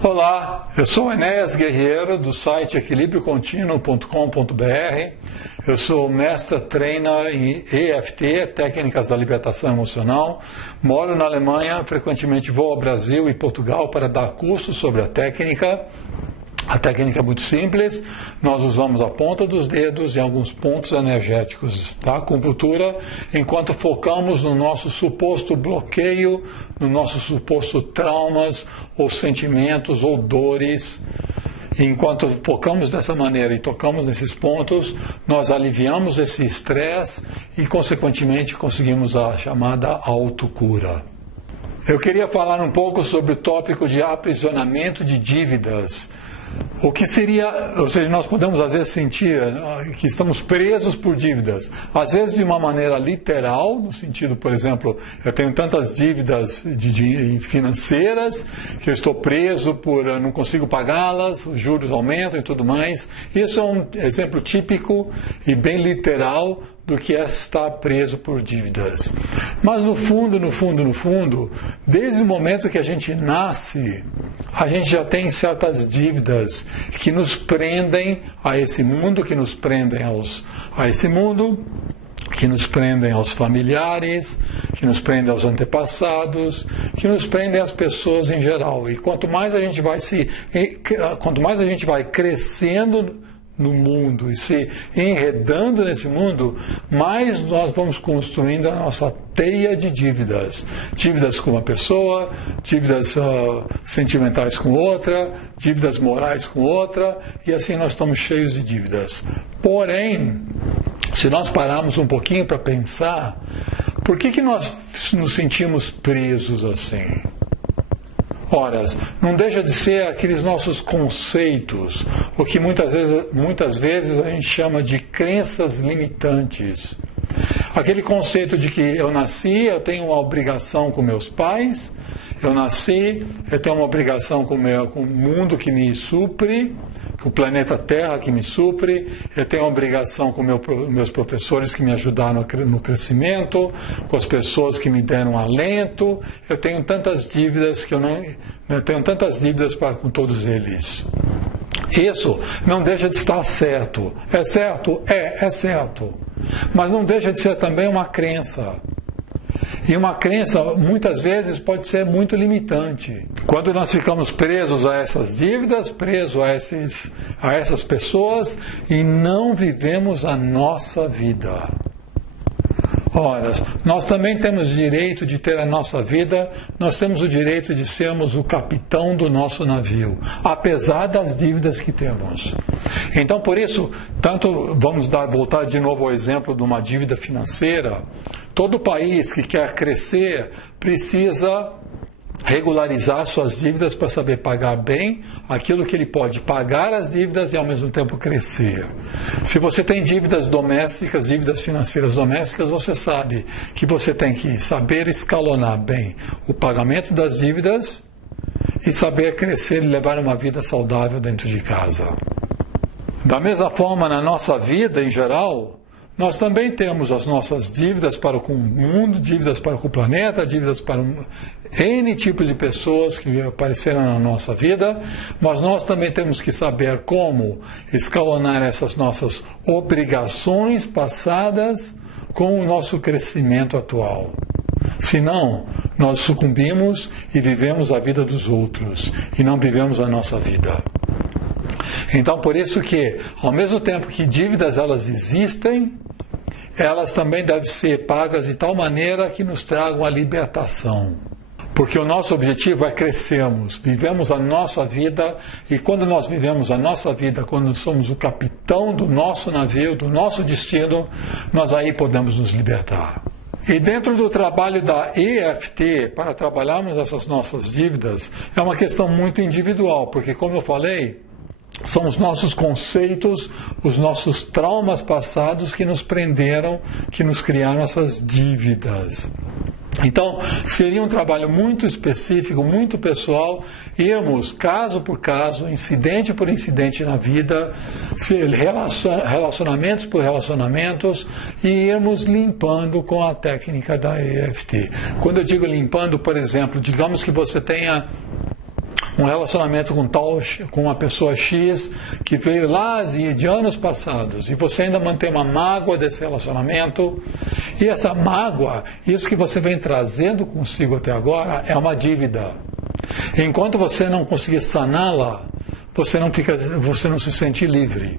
Olá, eu sou Enéas Guerreiro do site equilibriocontinuo.com.br. Eu sou mestre trainer em EFT, Técnicas da Libertação Emocional. Moro na Alemanha, frequentemente vou ao Brasil e Portugal para dar cursos sobre a técnica. A técnica é muito simples, nós usamos a ponta dos dedos em alguns pontos energéticos da acupuntura, enquanto focamos no nosso suposto bloqueio, no nosso suposto traumas, ou sentimentos, ou dores. Enquanto focamos dessa maneira e tocamos nesses pontos, nós aliviamos esse estresse e, consequentemente, conseguimos a chamada autocura. Eu queria falar um pouco sobre o tópico de aprisionamento de dívidas. O que seria, ou seja, nós podemos às vezes sentir que estamos presos por dívidas, às vezes de uma maneira literal, no sentido, por exemplo, eu tenho tantas dívidas financeiras que eu estou preso por não consigo pagá-las, os juros aumentam e tudo mais. Isso é um exemplo típico e bem literal do que é estar preso por dívidas. Mas no fundo, desde o momento que a gente nasce, a gente já tem certas dívidas que nos prendem a esse mundo, que nos prendem a esse mundo, que nos prendem aos familiares, que nos prendem aos antepassados, que nos prendem às pessoas em geral. E quanto mais a gente vai crescendo no mundo e se enredando nesse mundo, mais nós vamos construindo a nossa teia de dívidas. Dívidas com uma pessoa, dívidas sentimentais com outra, dívidas morais com outra, e assim nós estamos cheios de dívidas. Porém, se nós pararmos um pouquinho para pensar, por que nós nos sentimos presos assim? Ora, não deixa de ser aqueles nossos conceitos, o que muitas vezes a gente chama de crenças limitantes. Aquele conceito de que eu nasci, eu tenho uma obrigação com meus pais, eu tenho uma obrigação com o mundo que me supre, com o planeta Terra que me supre, eu tenho uma obrigação com meus professores que me ajudaram no crescimento, com as pessoas que me deram alento, eu tenho tantas dívidas com todos eles. Isso não deixa de estar certo. É certo? É certo. Mas não deixa de ser também uma crença. E uma crença, muitas vezes, pode ser muito limitante. Quando nós ficamos presos a essas dívidas, presos a essas pessoas e não vivemos a nossa vida. Ora, nós também temos direito de ter a nossa vida, nós temos o direito de sermos o capitão do nosso navio, apesar das dívidas que temos. Então, por isso, voltar de novo ao exemplo de uma dívida financeira. Todo país que quer crescer precisa regularizar suas dívidas para saber pagar bem aquilo que ele pode pagar as dívidas e ao mesmo tempo crescer. Se você tem dívidas domésticas, dívidas financeiras domésticas, você sabe que você tem que saber escalonar bem o pagamento das dívidas e saber crescer e levar uma vida saudável dentro de casa. Da mesma forma, na nossa vida em geral, nós também temos as nossas dívidas para com o mundo, dívidas para com o planeta, dívidas para N tipos de pessoas que apareceram na nossa vida, mas nós também temos que saber como escalonar essas nossas obrigações passadas com o nosso crescimento atual. Senão, nós sucumbimos e vivemos a vida dos outros e não vivemos a nossa vida. Então, por isso que, ao mesmo tempo que dívidas elas existem, elas também devem ser pagas de tal maneira que nos tragam a libertação. Porque o nosso objetivo é crescermos, vivemos a nossa vida, e quando nós vivemos a nossa vida, quando somos o capitão do nosso navio, do nosso destino, nós aí podemos nos libertar. E dentro do trabalho da EFT, para trabalharmos essas nossas dívidas, é uma questão muito individual, porque como eu falei, são os nossos conceitos, os nossos traumas passados que nos prenderam, que nos criaram essas dívidas. Então, seria um trabalho muito específico, muito pessoal, irmos caso por caso, incidente por incidente na vida, relacionamentos por relacionamentos, e irmos limpando com a técnica da EFT. Quando eu digo limpando, por exemplo, digamos que você tenha um relacionamento com uma pessoa X que veio lá de anos passados e você ainda mantém uma mágoa desse relacionamento, e essa mágoa, isso que você vem trazendo consigo até agora, é uma dívida. Enquanto você não conseguir saná-la, você não se sente livre.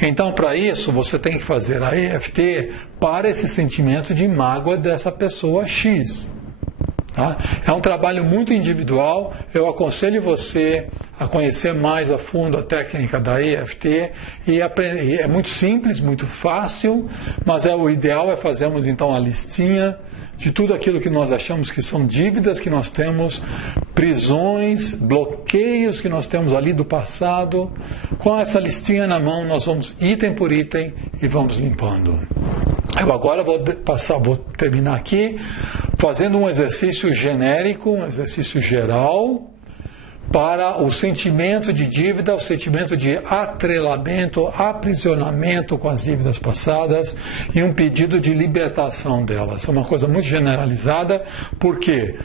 Então, para isso, você tem que fazer a EFT para esse sentimento de mágoa dessa pessoa X. Tá? É um trabalho muito individual. Eu aconselho você a conhecer mais a fundo a técnica da EFT e aprender. É muito simples, muito fácil, mas o ideal é fazermos então a listinha de tudo aquilo que nós achamos que são dívidas que nós temos, prisões, bloqueios que nós temos ali do passado. Com essa listinha na mão, nós vamos item por item e vamos limpando. Eu agora vou terminar aqui fazendo um exercício genérico, um exercício geral, para o sentimento de dívida, o sentimento de atrelamento, aprisionamento com as dívidas passadas e um pedido de libertação delas. É uma coisa muito generalizada, porque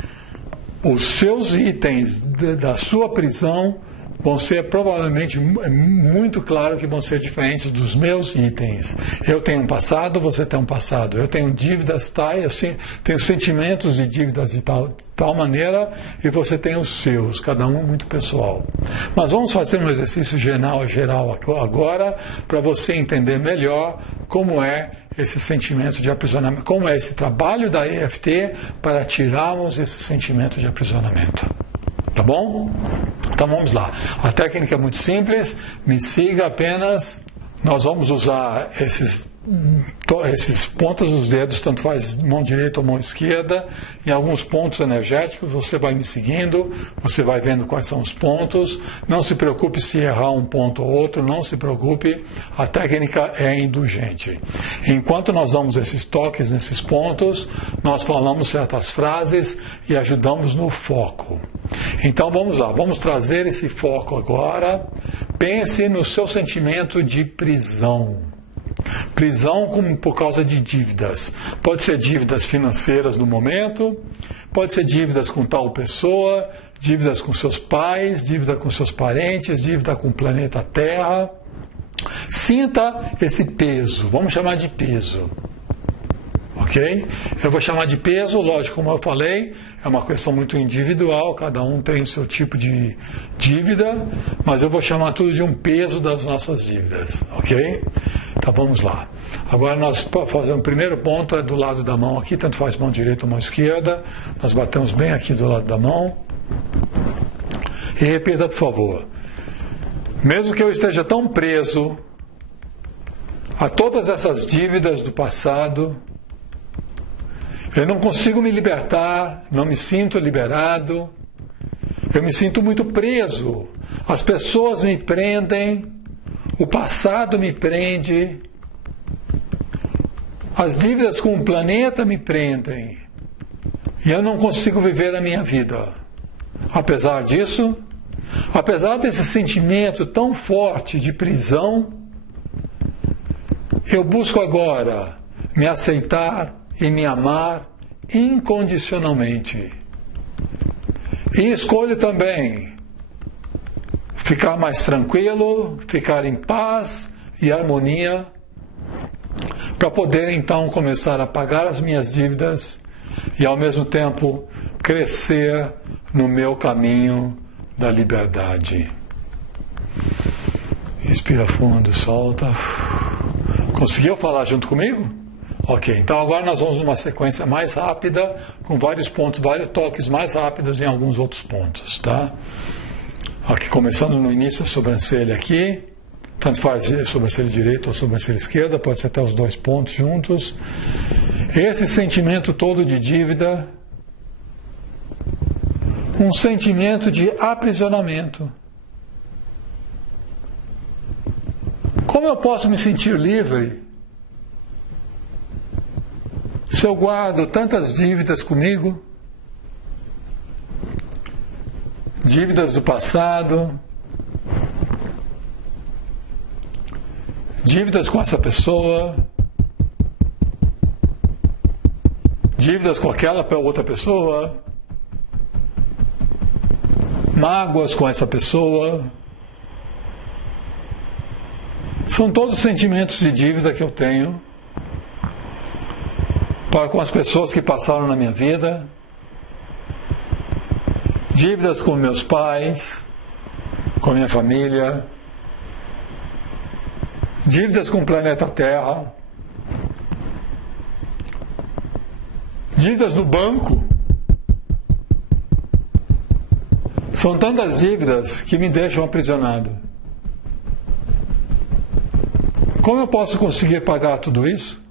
os seus itens da sua prisão vão ser provavelmente muito claro que vão ser diferentes dos meus itens. Eu tenho um passado, você tem um passado. Eu tenho dívidas tais, eu tenho sentimentos de dívidas de tal maneira, e você tem os seus, cada um muito pessoal. Mas vamos fazer um exercício geral agora, para você entender melhor como é esse sentimento de aprisionamento, como é esse trabalho da EFT para tirarmos esse sentimento de aprisionamento. Tá bom? Então vamos lá. A técnica é muito simples, me siga apenas. Nós vamos usar esses pontas dos dedos, tanto faz mão direita ou mão esquerda, em alguns pontos energéticos. Você vai me seguindo, você vai vendo quais são os pontos. Não se preocupe se errar um ponto ou outro, não se preocupe, a técnica é indulgente. Enquanto nós damos esses toques nesses pontos, nós falamos certas frases e ajudamos no foco. Então vamos lá, vamos trazer esse foco agora. Pense no seu sentimento de prisão. Prisão por causa de dívidas. Pode ser dívidas financeiras no momento, pode ser dívidas com tal pessoa, dívidas com seus pais, dívida com seus parentes, dívida com o planeta Terra. Sinta esse peso, vamos chamar de peso. Ok? Eu vou chamar de peso, lógico, como eu falei, é uma questão muito individual, cada um tem o seu tipo de dívida, mas eu vou chamar tudo de um peso das nossas dívidas, ok? Então vamos lá. Agora nós fazemos o primeiro ponto, é do lado da mão aqui, tanto faz mão direita ou mão esquerda, nós batemos bem aqui do lado da mão. E repita, por favor. Mesmo que eu esteja tão preso a todas essas dívidas do passado, eu não consigo me libertar, não me sinto liberado, eu me sinto muito preso. As pessoas me prendem, o passado me prende, as dívidas com o planeta me prendem, e eu não consigo viver a minha vida. Apesar disso, apesar desse sentimento tão forte de prisão, eu busco agora me aceitar e me amar incondicionalmente. E escolho também ficar mais tranquilo, ficar em paz e harmonia, para poder então começar a pagar as minhas dívidas e ao mesmo tempo crescer no meu caminho da liberdade. Respira fundo, solta. Conseguiu falar junto comigo? Ok, então agora nós vamos numa sequência mais rápida, com vários pontos, vários toques mais rápidos em alguns outros pontos, tá? Aqui, começando no início, a sobrancelha aqui, tanto faz sobrancelha direita ou sobrancelha esquerda, pode ser até os dois pontos juntos. Esse sentimento todo de dívida, um sentimento de aprisionamento. Como eu posso me sentir livre se eu guardo tantas dívidas comigo, dívidas do passado, dívidas com essa pessoa, dívidas com aquela outra pessoa, mágoas com essa pessoa. São todos sentimentos de dívida que eu tenho para com as pessoas que passaram na minha vida, dívidas com meus pais, com a minha família, dívidas com o planeta Terra, dívidas do banco. São tantas dívidas que me deixam aprisionado. Como eu posso conseguir pagar tudo isso?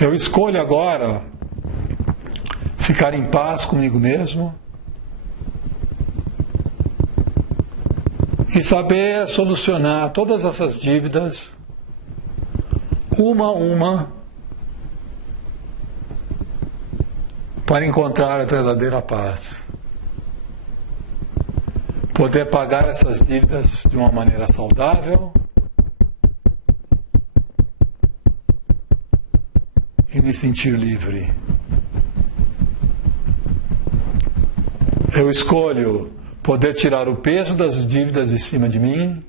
Eu escolho agora ficar em paz comigo mesmo e saber solucionar todas essas dívidas, uma a uma, para encontrar a verdadeira paz. Poder pagar essas dívidas de uma maneira saudável e me sentir livre. Eu escolho poder tirar o peso das dívidas de cima de mim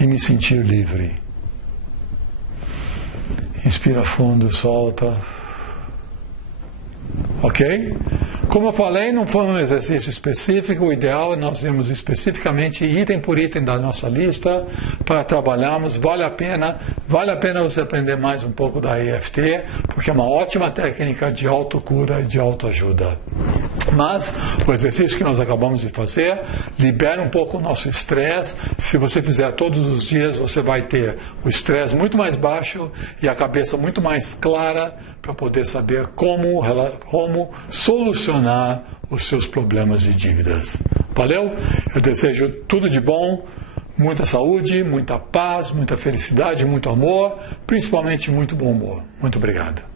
e me sentir livre. Inspira fundo, solta. Ok? Como eu falei, não foi um exercício específico. O ideal é nós irmos especificamente item por item da nossa lista para trabalharmos. Vale a pena você aprender mais um pouco da EFT, porque é uma ótima técnica de autocura e de autoajuda. Mas o exercício que nós acabamos de fazer libera um pouco o nosso estresse. Se você fizer todos os dias, você vai ter o estresse muito mais baixo e a cabeça muito mais clara para poder saber como solucionar os seus problemas de dívidas. Valeu? Eu desejo tudo de bom, muita saúde, muita paz, muita felicidade, muito amor, principalmente muito bom humor. Muito obrigado.